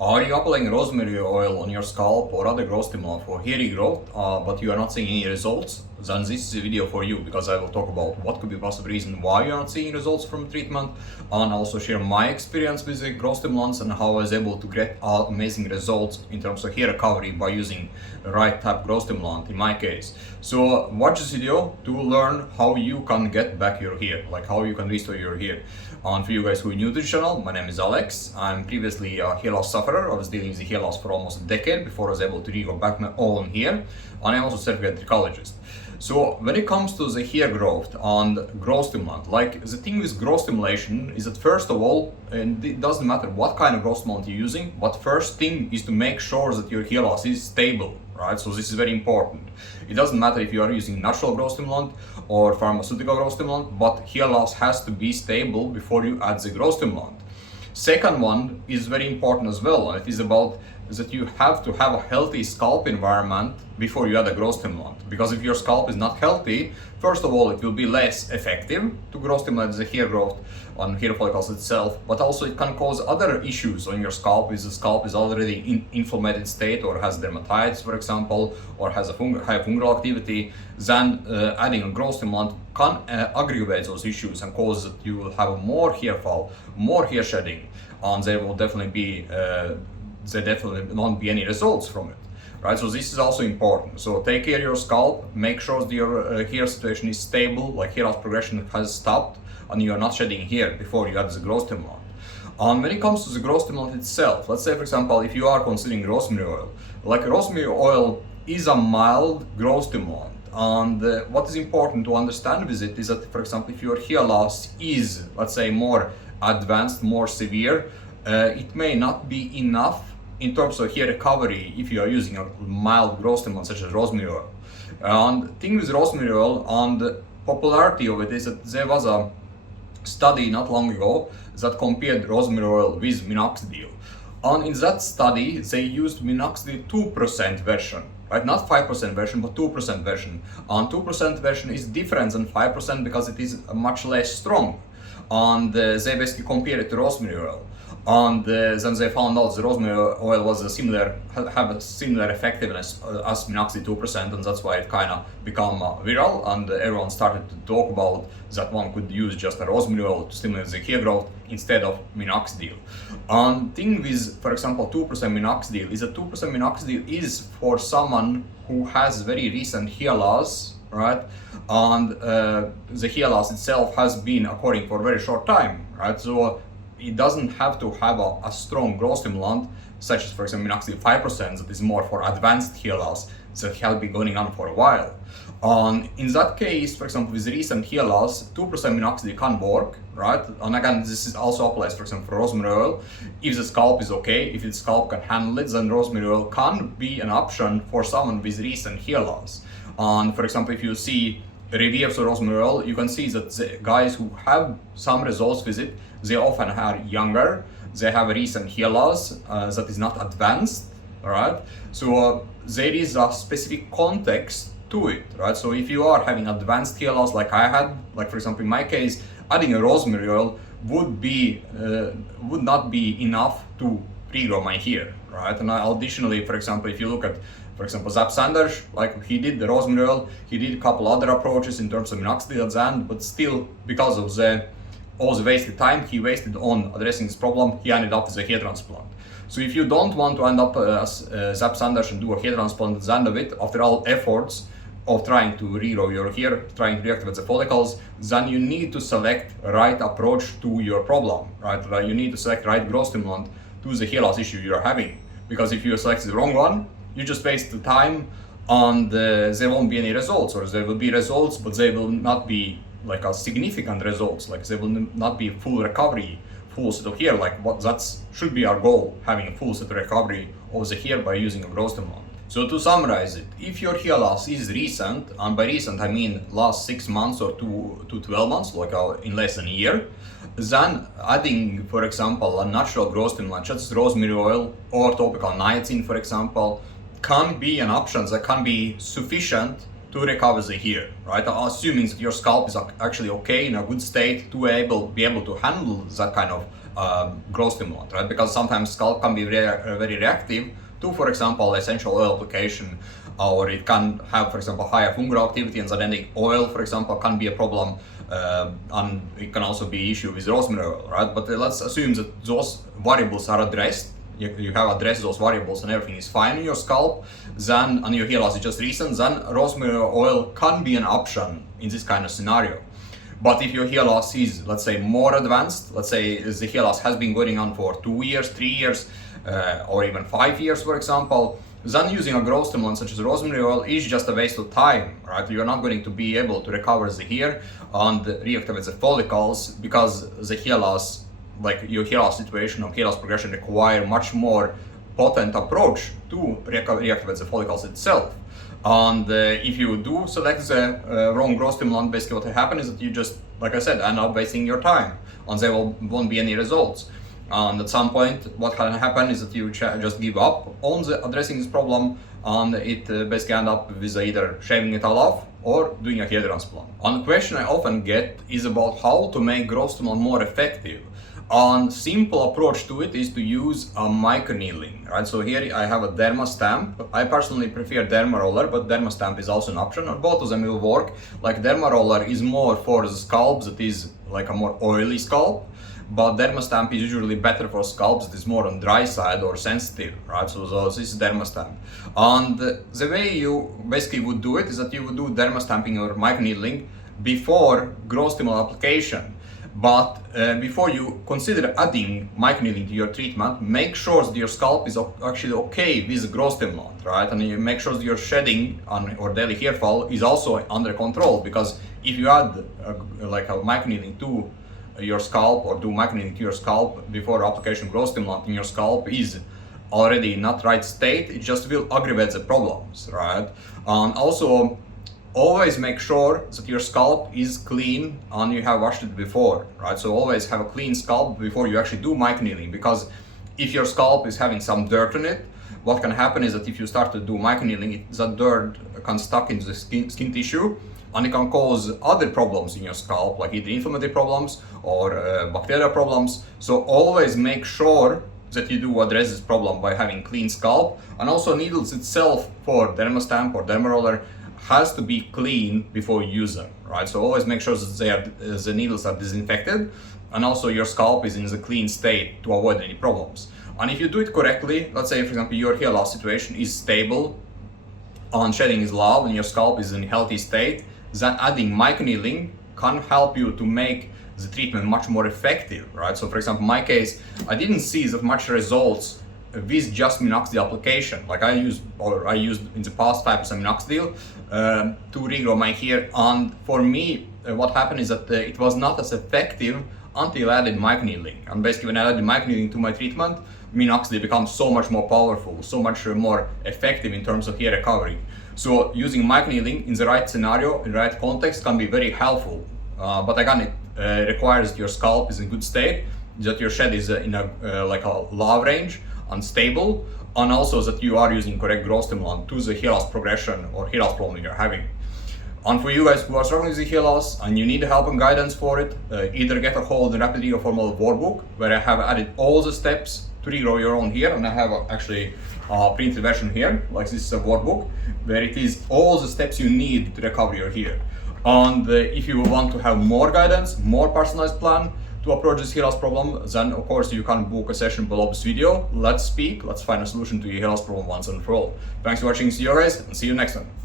Are you applying rosemary oil on your scalp or other growth stimulant for hair regrowth, but you are not seeing any results? Then this is a video for you, because I will talk about what could be possible reason why you are not seeing results from treatment, and also share my experience with the growth stimulants and how I was able to get amazing results in terms of hair recovery by using the right type growth stimulant in my case. So watch this video to learn how you can get back your hair, like how you can restore your hair. And for you guys who are new to the channel, my name is Alex. I'm previously a hair loss sufferer. I was dealing with hair loss for almost a decade before I was able to regrow back my own hair, and I'm also a certified trichologist. So when it comes to the hair growth and growth stimulant, like the thing with growth stimulation is that first of all, and it doesn't matter what kind of growth stimulant you're using, but first thing is to make sure that your hair loss is stable, right? So this is very important. It doesn't matter if you are using natural growth stimulant or pharmaceutical growth stimulant, but hair loss has to be stable before you add the growth stimulant. Second one is very important as well. It is about that you have to have a healthy scalp environment before you add a growth stimulant. Because if your scalp is not healthy, first of all, it will be less effective to growth stimulate the hair growth on hair follicles itself, but also it can cause other issues on your scalp if the scalp is already in inflamed state or has dermatitis, for example, or has a high fungal activity. Then adding a growth stimulant can aggravate those issues and cause that you will have more hair fall, more hair shedding, and there will definitely won't be any results from it, right? So this is also important. So take care of your scalp, make sure that your hair situation is stable, like hair loss progression has stopped and you are not shedding hair before you add the growth stimulant. And when it comes to the growth stimulant itself, let's say for example, if you are considering rosemary oil, like rosemary oil is a mild growth stimulant. And what is important to understand with it is that, for example, if your hair loss is, let's say, more advanced, more severe, it may not be enough in terms of hair recovery if you are using a mild growth stimulant such as rosemary oil. And the thing with rosemary oil and the popularity of it is that there was a study not long ago that compared rosemary oil with Minoxidil. And in that study, they used Minoxidil 2% version, right? Not 5% version, but 2% version. And 2% version is different than 5% because it is much less strong. And they basically compared it to rosemary oil. And then they found out the rosemary oil was have a similar effectiveness as Minoxidil 2%, and that's why it kind of became viral, and everyone started to talk about that one could use just a rosemary oil to stimulate the hair growth instead of Minoxidil. And thing with, for example, 2% Minoxidil is that 2% Minoxidil is for someone who has very recent hair loss, right? And the hair loss itself has been occurring for a very short time, right? So it doesn't have to have a strong growth stimulant, such as, for example, Minoxidil 5%, that is more for advanced hair loss that has been going on for a while. In that case, for example, with recent hair loss, 2% Minoxidil can work, right? And again, this is also applies, for example, for rosemary oil. If the scalp is okay, if the scalp can handle it, then rosemary oil can be an option for someone with recent hair loss. And for example, if you see reviews of rosemary oil, you can see that the guys who have some results with it, they often are younger, they have a recent hair loss that is not advanced, right? So there is a specific context to it, right? So if you are having advanced hair loss like I had, like for example in my case, adding a rosemary oil would not be enough to regrow my hair, right? And additionally, for example, if you look at, for example, Zap Sanders, like he did the rosemary oil, he did a couple other approaches in terms of Minoxidil at the end, but still, because of all the wasted time he wasted on addressing this problem, he ended up with a hair transplant. So if you don't want to end up as Zap Sanders and do a hair transplant at the end of it, after all efforts of trying to regrow your hair, trying to reactivate the follicles, then you need to select right approach to your problem, right? You need to select right growth stimulant to the hair loss issue you're having. Because if you select the wrong one, you just waste the time and there won't be any results, or there will be results, but they will not be like a significant results, like they will not be full recovery, full set of hair, like what should be our goal, having a full set of recovery of the hair by using a growth stimulant. So to summarize it, if your hair loss is recent, and by recent I mean last 6 months or 2 to 12 months, like in less than a year, then adding, for example, a natural growth stimulant such as rosemary oil or topical niacin, for example, can be an option that can be sufficient to recover the hair, right? Assuming that your scalp is actually okay, in a good state to be able to handle that kind of growth stimulant, right? Because sometimes scalp can be very reactive to, for example, essential oil application, or it can have, for example, higher fungal activity, and then oil, for example, can be a problem, and it can also be issue with rosemary oil, right? But let's assume that those variables are addressed. You have addressed those variables and everything is fine in your scalp, then, and your hair loss is just recent, then rosemary oil can be an option in this kind of scenario. But if your hair loss is, let's say, more advanced, let's say the hair loss has been going on for 2 years, 3 years, or even 5 years, for example, then using a growth stimulant such as rosemary oil is just a waste of time, right? You're not going to be able to recover the hair and reactivate the follicles, because the hair loss, like your hair loss situation or hair loss progression, require much more potent approach to reactivate the follicles itself. And if you do select the wrong growth stimulant, basically what will happen is that you just, like I said, end up wasting your time, and there won't be any results. And at some point, what can happen is that you just give up on addressing this problem, and it basically end up with either shaving it all off or doing a hair transplant. And the question I often get is about how to make growth stimulant more effective. And simple approach to it is to use a microneedling, right? So here I have a derma stamp. I personally prefer derma roller, but derma stamp is also an option, or both of them will work. Like derma roller is more for the scalp that is like a more oily scalp, but derma stamp is usually better for scalps that is more on dry side or sensitive, right? So this is derma stamp. And the way you basically would do it is that you would do derma stamping or microneedling before growth stimulant application. But before you consider adding microneedling to your treatment, make sure that your scalp is actually okay with the growth stimulant, right? And you make sure that your shedding or daily hair fall is also under control, because if you add like a microneedling to your scalp, or do microneedling to your scalp before application growth stimulant in your scalp is already not right state, it just will aggravate the problems, right? And also, always make sure that your scalp is clean and you have washed it before, right? So always have a clean scalp before you actually do microneedling, because if your scalp is having some dirt on it, what can happen is that if you start to do microneedling, that dirt can stuck into the skin tissue, and it can cause other problems in your scalp, like either inflammatory problems or bacterial problems. So always make sure that you do address this problem by having clean scalp. And also needles itself for derma stamp or derma roller has to be clean before you use them, right? So always make sure that the needles are disinfected, and also your scalp is in the clean state to avoid any problems. And if you do it correctly, let's say for example your hair loss situation is stable and shedding is low and your scalp is in a healthy state, then adding microneedling can help you to make the treatment much more effective, right? So for example, in my case, I didn't see that much results with just minoxidil application. Like I used in the past 5% minoxidil to regrow my hair, and for me what happened is that it was not as effective until I added microneedling. And basically when I added microneedling to my treatment, minoxidil becomes so much more powerful, so much more effective in terms of hair recovery. So using microneedling in the right scenario, in the right context, can be very helpful. But again, it requires that your scalp is in good state, that your shed is in a like a low range and stable, and also that you are using correct growth stimulant to the hair loss progression or hair loss problem you're having. And for you guys who are struggling with the hair loss and you need help and guidance for it, either get a hold of the Rapid Regrow Formula workbook, where I have added all the steps to regrow your own hair, and I have actually a printed version here, like this is a workbook, where it is all the steps you need to recover your hair. And if you want to have more guidance, more personalized plan to approach this hair loss problem, then of course you can book a session below this video. Let's speak, let's find a solution to your hair loss problem once and for all. Thanks for watching, see you guys, and see you next time.